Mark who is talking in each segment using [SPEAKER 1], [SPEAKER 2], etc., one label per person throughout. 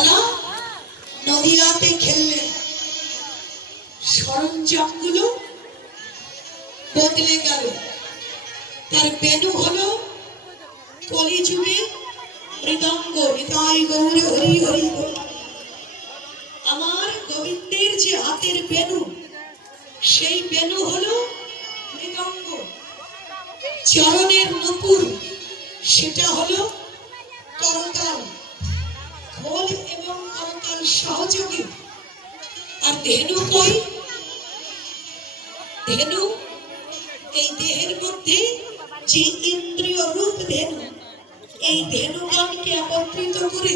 [SPEAKER 1] খেলা। নদিয়াতে খেললেন সরঞ্জামগুলো বদলে গেল। তার বেনু হলো কলিযুগে মৃদঙ্গ নিতাই গৌর হরি হরি। আমার গোবিন্দের যে হাতের বেনু, সেই বেনু হলো মৃদঙ্গ। চরণের নপুর, সেটা হলো করতাল। খোল এবং করতাল সহযোগী। আর ধেনু কই? ধেনু এই দেহের মধ্যে যে ইন্দ্রিয় রূপ ধেনু এই ধেনুগণকে একত্রিত করে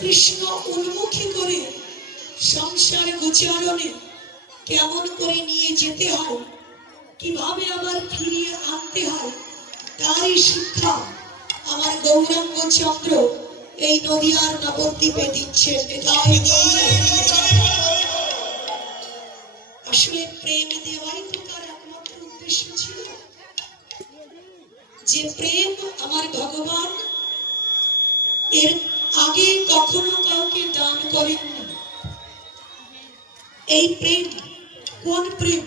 [SPEAKER 1] কৃষ্ণ উন্মুখী করে সংসার গোচারণে কেমন করে নিয়ে যেতে হয়, কীভাবে আবার ফিরিয়ে আনতে হয়, তারই শিক্ষা আমার গৌরাঙ্গ চন্দ্র এই নদিয়ার নবদ্বীপে দিচ্ছেন আসলে প্রেম দেওয়াই তো তার একমাত্র উদ্দেশ্য ছিল। যে প্রেম আমার ভগবান, এর আগে কখনো কাউকে দান করেননি। এই প্রেম, কোন প্রেম?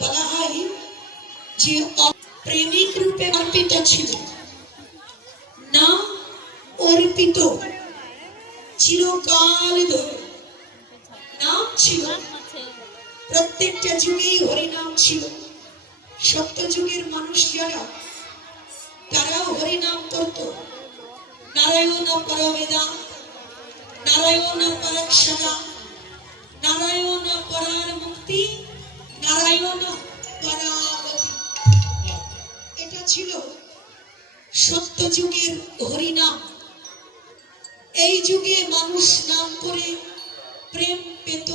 [SPEAKER 1] বলা হয় যে প্রেমিক রূপে অর্পিত ছিল। অর্পিত চিরকাল নাম ছিল। প্রত্যেকটা যুগেই হরিনাম ছিল। সত্য যুগের মানুষ যারা, তারাও হরিনাম করত। নারায়ণ পরবেদা, নারায়ণ পরক্ষরা নারায়ণ পরার মুক্তি, নারায়ণ পরাগতি এটা ছিল সত্য যুগের হরিনাম। এই যুগে মানুষ নাম করে প্রেম পেত